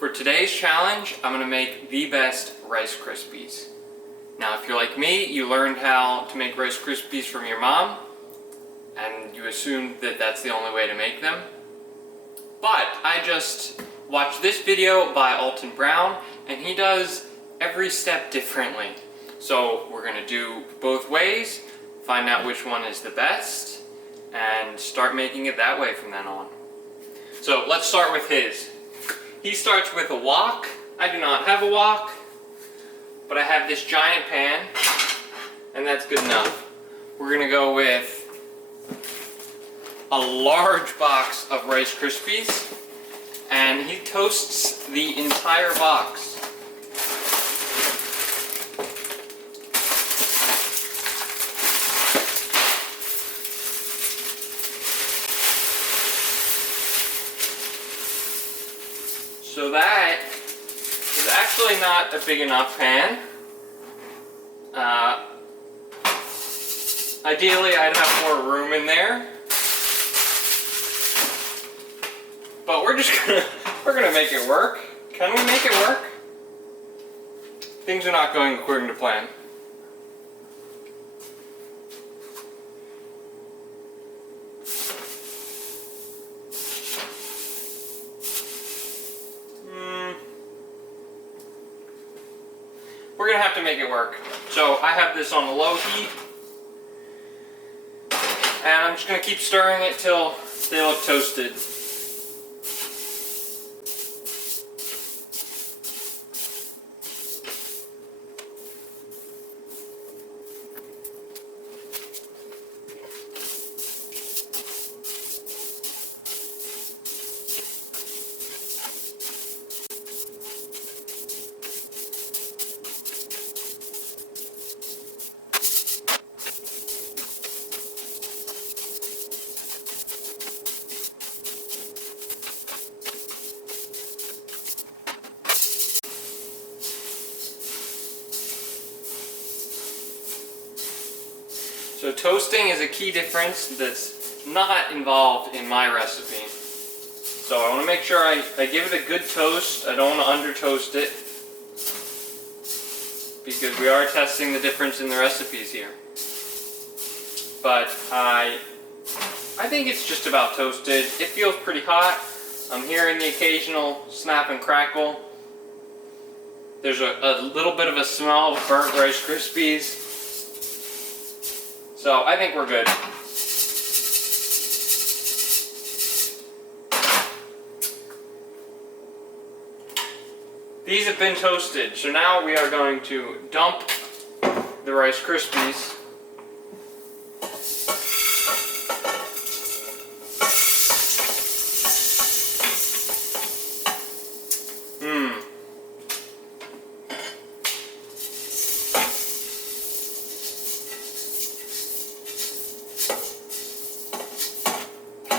For today's challenge, I'm going to make the best Rice Krispies. Now, if you're like me, you learned how to make Rice Krispies from your mom, and you assumed that that's the only way to make them. But I just watched this video by Alton Brown, and he does every step differently. So we're going to do both ways, find out which one is the best, and start making it that way from then on. So let's start with his. He starts with a wok. I do not have a wok, but I have this giant pan, and that's good enough. We're gonna go with a large box of Rice Krispies, and he toasts the entire box. So that is actually not a big enough pan. Ideally, I'd have more room in there. But we're gonna make it work. Can we make it work? Things are not going according to plan. We're gonna have to make it work. So I have this on a low heat, and I'm just gonna keep stirring it till they look toasted. So toasting is a key difference that's not involved in my recipe. So I want to make sure I give it a good toast. I don't want to under toast it, because we are testing the difference in the recipes here. But I think it's just about toasted. It feels pretty hot. I'm hearing the occasional snap and crackle. There's a little bit of a smell of burnt Rice Krispies. So I think we're good. These have been toasted, so now we are going to dump the Rice Krispies.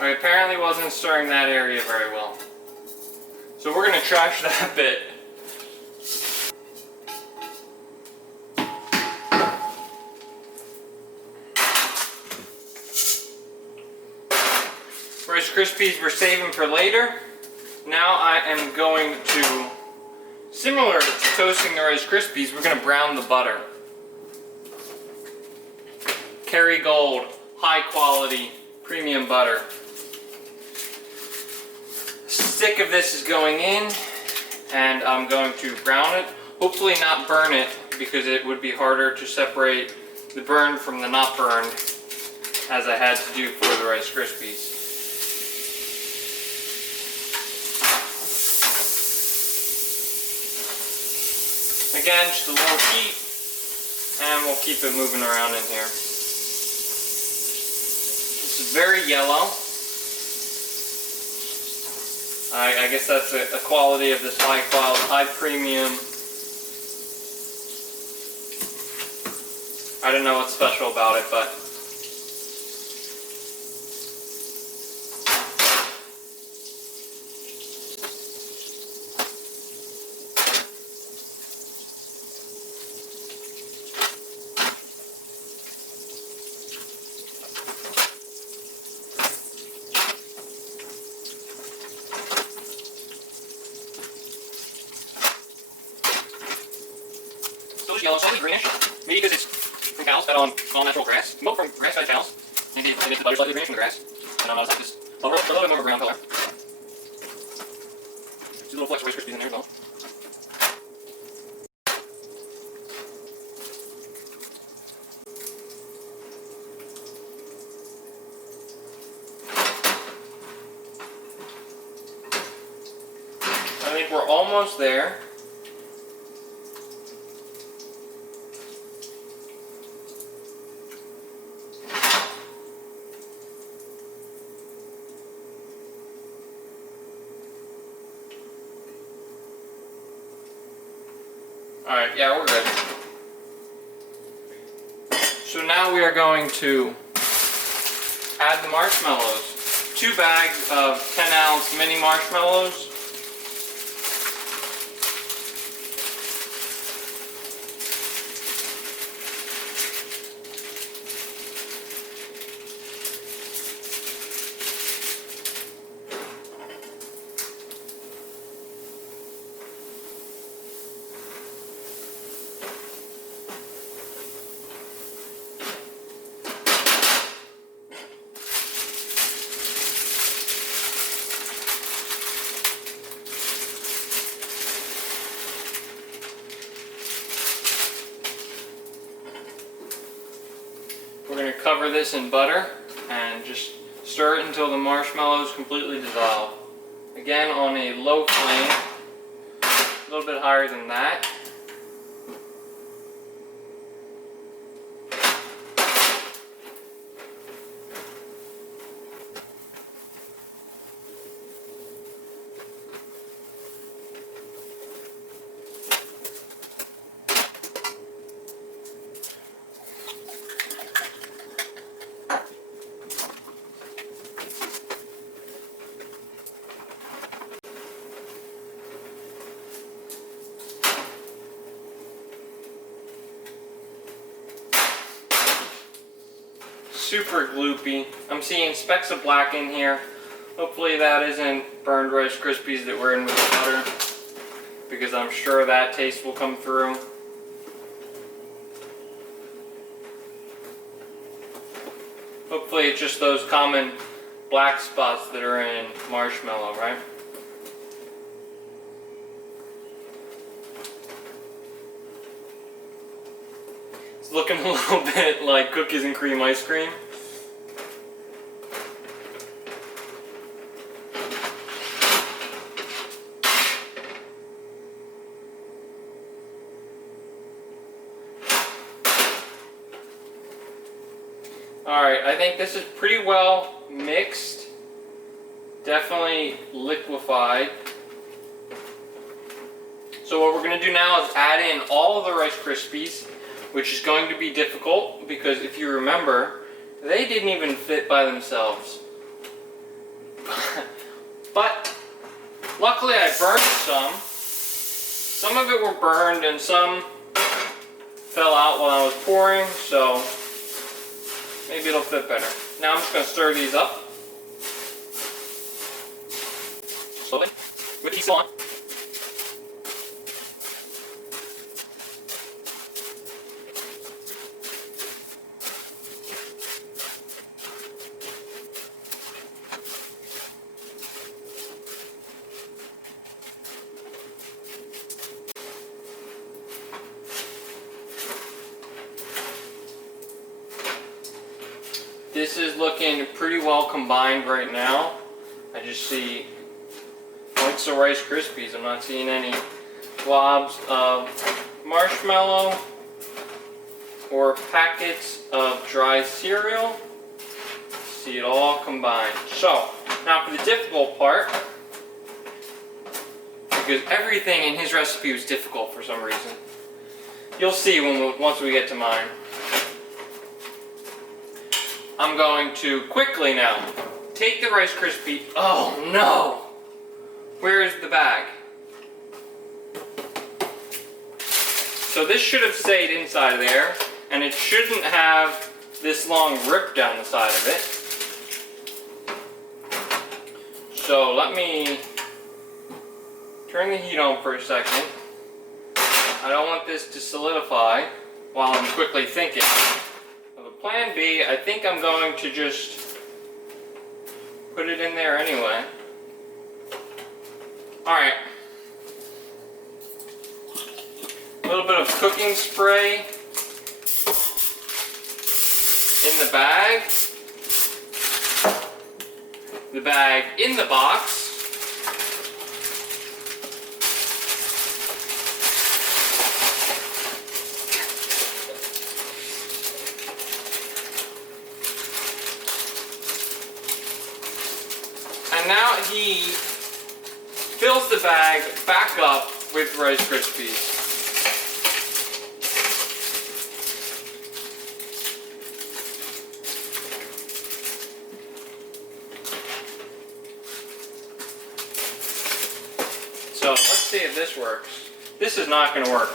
I apparently wasn't stirring that area very well. So we're going to trash that bit. Rice Krispies we're saving for later. Now I am going to, similar to toasting the Rice Krispies, we're going to brown the butter. Kerrygold, high quality, premium butter. Stick of this is going in, and I'm going to brown it. Hopefully not burn it, because it would be harder to separate the burned from the not burned, as I had to do for the Rice Krispies. Again, just a low heat, and we'll keep it moving around in here. This is very yellow. I guess that's a quality of this high quality, high premium. I don't know what's special about it, but bluish yellow, slightly greenish. Maybe because it's from cows fed on all natural grass. Milk from grass-fed cows. Maybe it makes the butter slightly greenish from the grass. And it's like this, a little bit more of a brown color. See a little flecks of Rice Krispies in there as well. I think we're almost there. Alright, yeah, we're good. So now we are going to add the marshmallows. 2 bags of 10-ounce mini marshmallows. We're going to cover this in butter and just stir it until the marshmallows completely dissolve. Again, on a low flame, a little bit higher than that. Super gloopy. I'm seeing specks of black in here. Hopefully that isn't burned Rice Krispies that were in with the butter, because I'm sure that taste will come through. Hopefully it's just those common black spots that are in marshmallow, right? It's looking a little bit like cookies and cream ice cream. Alright, I think this is pretty well mixed. Definitely liquefied. So what we're going to do now is add in all of the Rice Krispies, which is going to be difficult because if you remember, they didn't even fit by themselves. But luckily I burned some. Some of it were burned and some fell out while I was pouring, so maybe it'll fit better. Now I'm just going to stir these up slowly with these on. This is looking pretty well combined right now. I just see points of Rice Krispies. I'm not seeing any globs of marshmallow or packets of dry cereal. See it all combined. So, now for the difficult part, because everything in his recipe was difficult for some reason. You'll see once we get to mine. I'm going to quickly now take the Rice Krispie. Oh no! Where is the bag? So this should have stayed inside there, and it shouldn't have this long rip down the side of it. So let me turn the heat on for a second. I don't want this to solidify while I'm quickly thinking. So the plan B, I think I'm going to just put it in there anyway. Alright. A little bit of cooking spray in the bag. The bag in the box. And now he fills the bag back up with Rice Krispies. So let's see if this works. This is not going to work.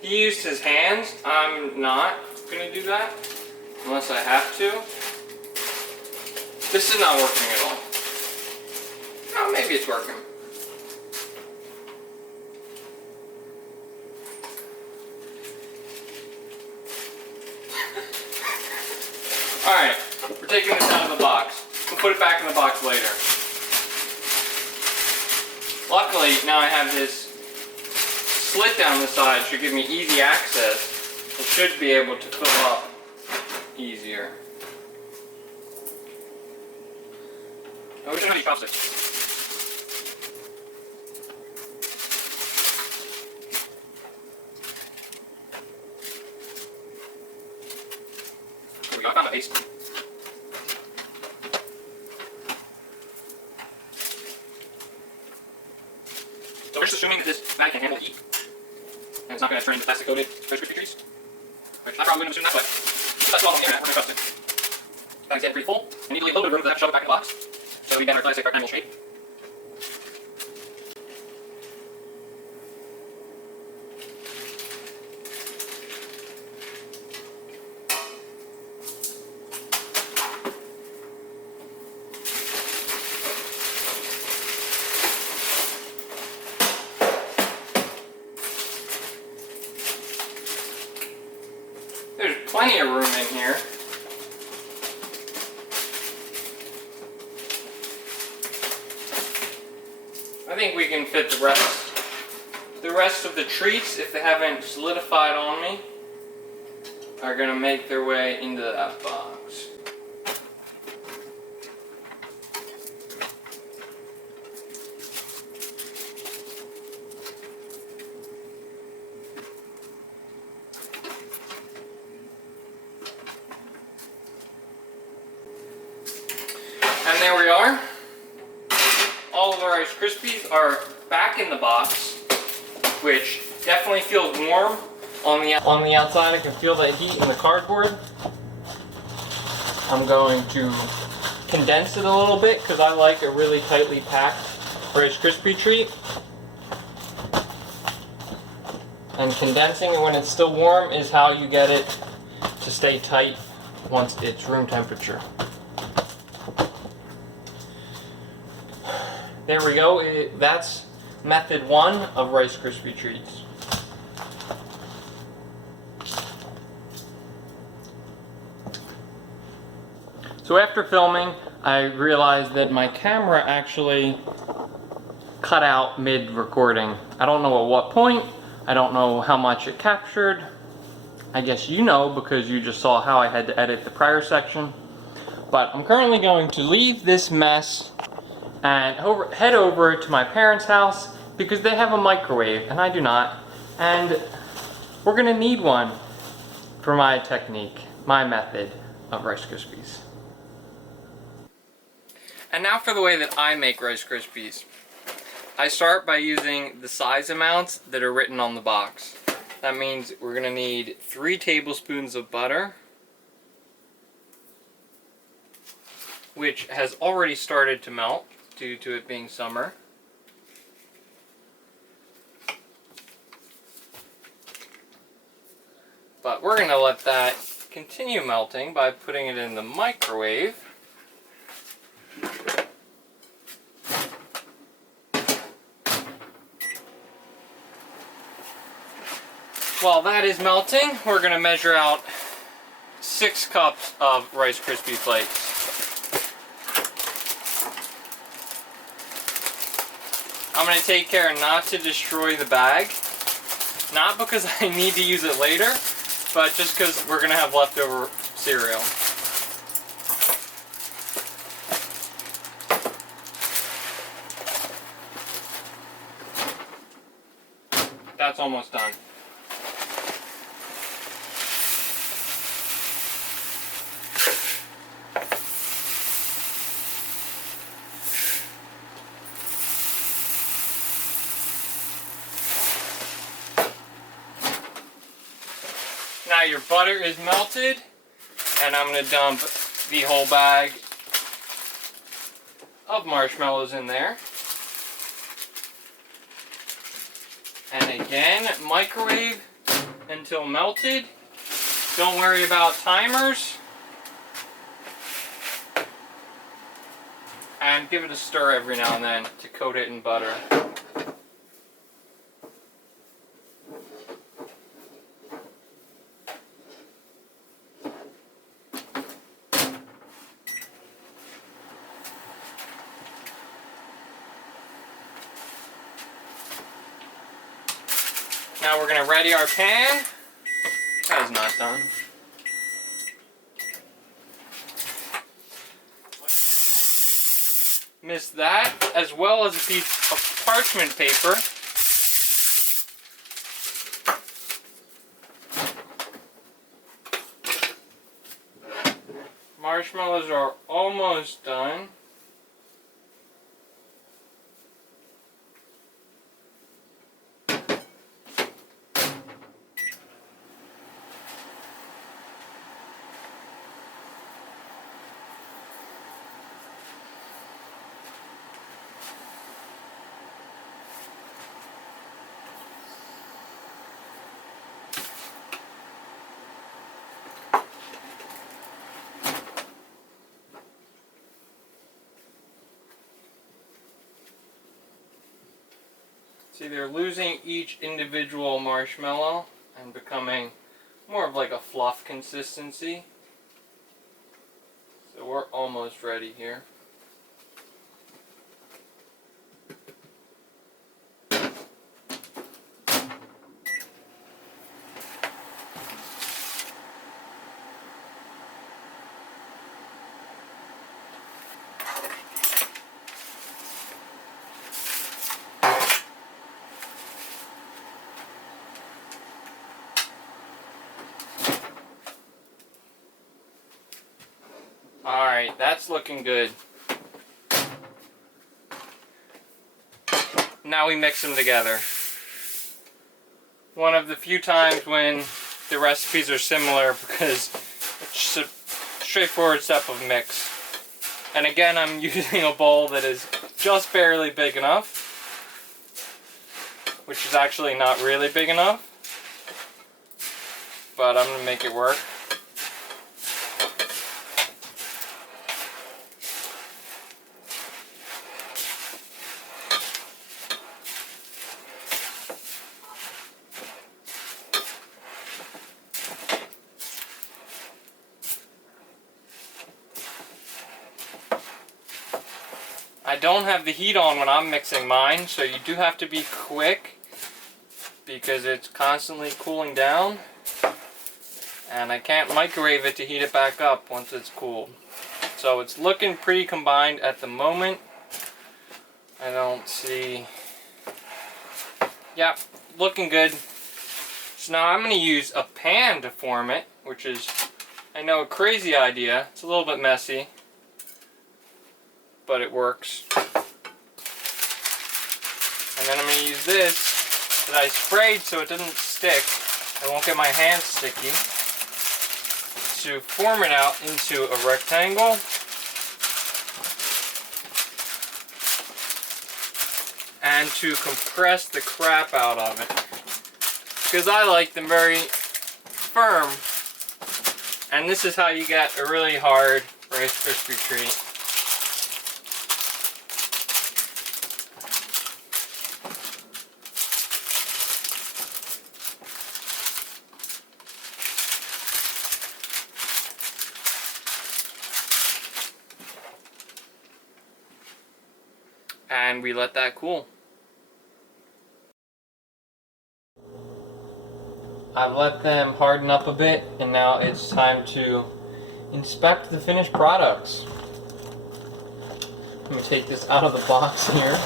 He used his hands. I'm not going to do that unless I have to. This is not working at all. Oh, maybe it's working. Alright, we're taking this out of the box. We'll put it back in the box later. Luckily, now I have this slit down the side, should give me easy access. It should be able to fill up easier. Oh, we shouldn't have any chopsticks. Here we go, I found a paste. So we're just assuming that this bag can handle heat. And it's not going to turn into plastic coated Rice Krispie treats. Which I probably wouldn't assume that, but that's all on the internet. We're going to trust it. Bag's getting pretty full. I need to leave a little bit of room for that to shove it back in the box. So we get our classic rectangle shape. There's plenty of room in here. I think we can fit the rest. The rest of the treats, if they haven't solidified on me, are going to make their way into that box. And there we are. All of our Rice Krispies are back in the box, which definitely feels warm on the outside. I can feel the heat in the cardboard. I'm going to condense it a little bit because I like a really tightly packed Rice Krispie treat. And condensing it when it's still warm is how you get it to stay tight once it's room temperature. There we go. That's method 1 of Rice Krispie treats. So after filming, I realized that my camera actually cut out mid-recording. I don't know at what point. I don't know how much it captured. I guess you know because you just saw how I had to edit the prior section. But I'm currently going to leave this mess and head over to my parents' house because they have a microwave and I do not. And we're going to need one for my technique, my method of Rice Krispies. And now for the way that I make Rice Krispies. I start by using the size amounts that are written on the box. That means we're going to need 3 tablespoons of butter, which has already started to melt due to it being summer. But we're going to let that continue melting by putting it in the microwave While that is melting, we're going to measure out 6 cups of Rice Krispie flakes. I'm going to take care not to destroy the bag. Not because I need to use it later, but just because we're going to have leftover cereal. That's almost done. Now your butter is melted, and I'm going to dump the whole bag of marshmallows in there. And again, microwave until melted. Don't worry about timers. And give it a stir every now and then to coat it in butter. Now we're going to ready our pan. That is not done. Missed that, as well as a piece of parchment paper. Marshmallows are almost done. See, they're losing each individual marshmallow and becoming more of like a fluff consistency. So we're almost ready here. Alright, that's looking good. Now we mix them together. One of the few times when the recipes are similar because it's just a straightforward step of mix. And again, I'm using a bowl that is just barely big enough, which is actually not really big enough, but I'm going to make it work. I don't have the heat on when I'm mixing mine, so you do have to be quick because it's constantly cooling down, and I can't microwave it to heat it back up once it's cooled. So it's looking pretty combined at the moment. I don't see... Yep, looking good. So now I'm going to use a pan to form it, which is, I know, a crazy idea. It's a little bit messy, but it works. And then I'm going to use this that I sprayed so it doesn't stick. I won't get my hands sticky. To form it out into a rectangle. And to compress the crap out of it. Because I like them very firm. And this is how you get a really hard Rice Krispie treat. and we let that cool. I've let them harden up a bit, and now it's time to inspect the finished products. Let me take this out of the box here.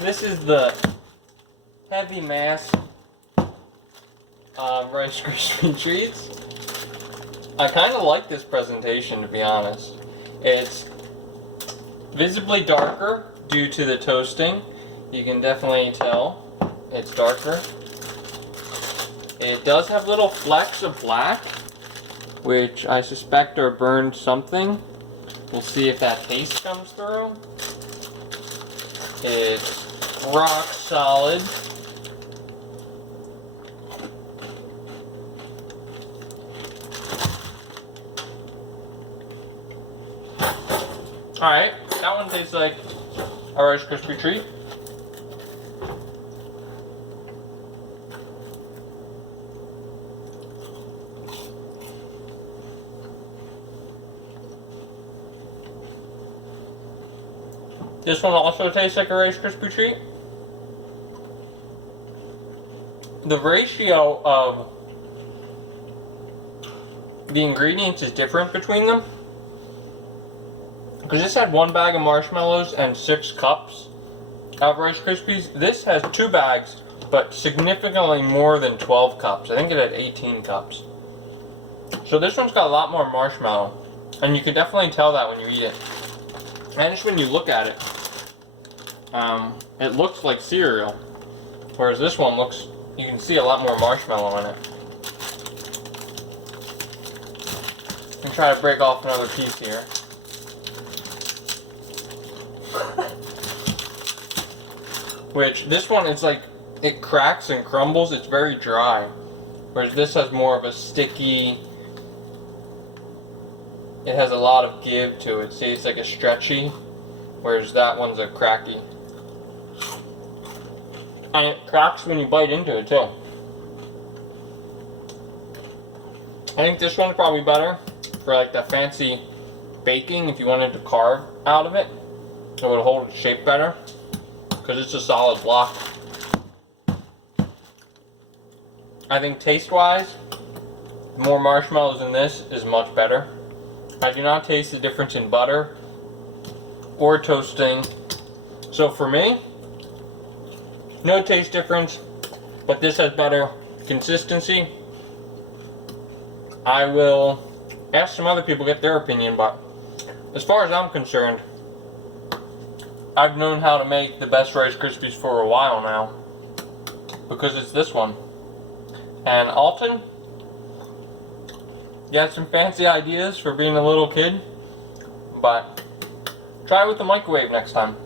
This is the heavy mass Rice Krispie treats. I kind of like this presentation, to be honest. It's visibly darker due to the toasting. You can definitely tell it's darker. It does have little flecks of black, which I suspect are burned something. We'll see if that taste comes through. It's rock solid. Alright, that one tastes like a Rice Krispie treat. This one also tastes like a Rice Krispie treat. The ratio of the ingredients is different between them. Because this had 1 bag of marshmallows and 6 cups of Rice Krispies. This has 2 bags, but significantly more than 12 cups. I think it had 18 cups. So this one's got a lot more marshmallow. And you can definitely tell that when you eat it. And just when you look at it, it looks like cereal. Whereas this one looks, you can see a lot more marshmallow in it. And try to break off another piece here. Which, this one is like, it cracks and crumbles, it's very dry. Whereas this has more of a sticky, it has a lot of give to it. See, it's like a stretchy, whereas that one's a cracky. And it cracks when you bite into it too. I think this one's probably better for like the fancy baking. If you wanted to carve out of it, it would hold its shape better. Because it's a solid block. I think taste-wise, more marshmallows in this is much better. I do not taste the difference in butter or toasting. So for me, no taste difference, but this has better consistency. I will ask some other people, get their opinion, but as far as I'm concerned, I've known how to make the best Rice Krispies for a while now, because it's this one. And Alton, you had some fancy ideas for being a little kid, but try it with the microwave next time.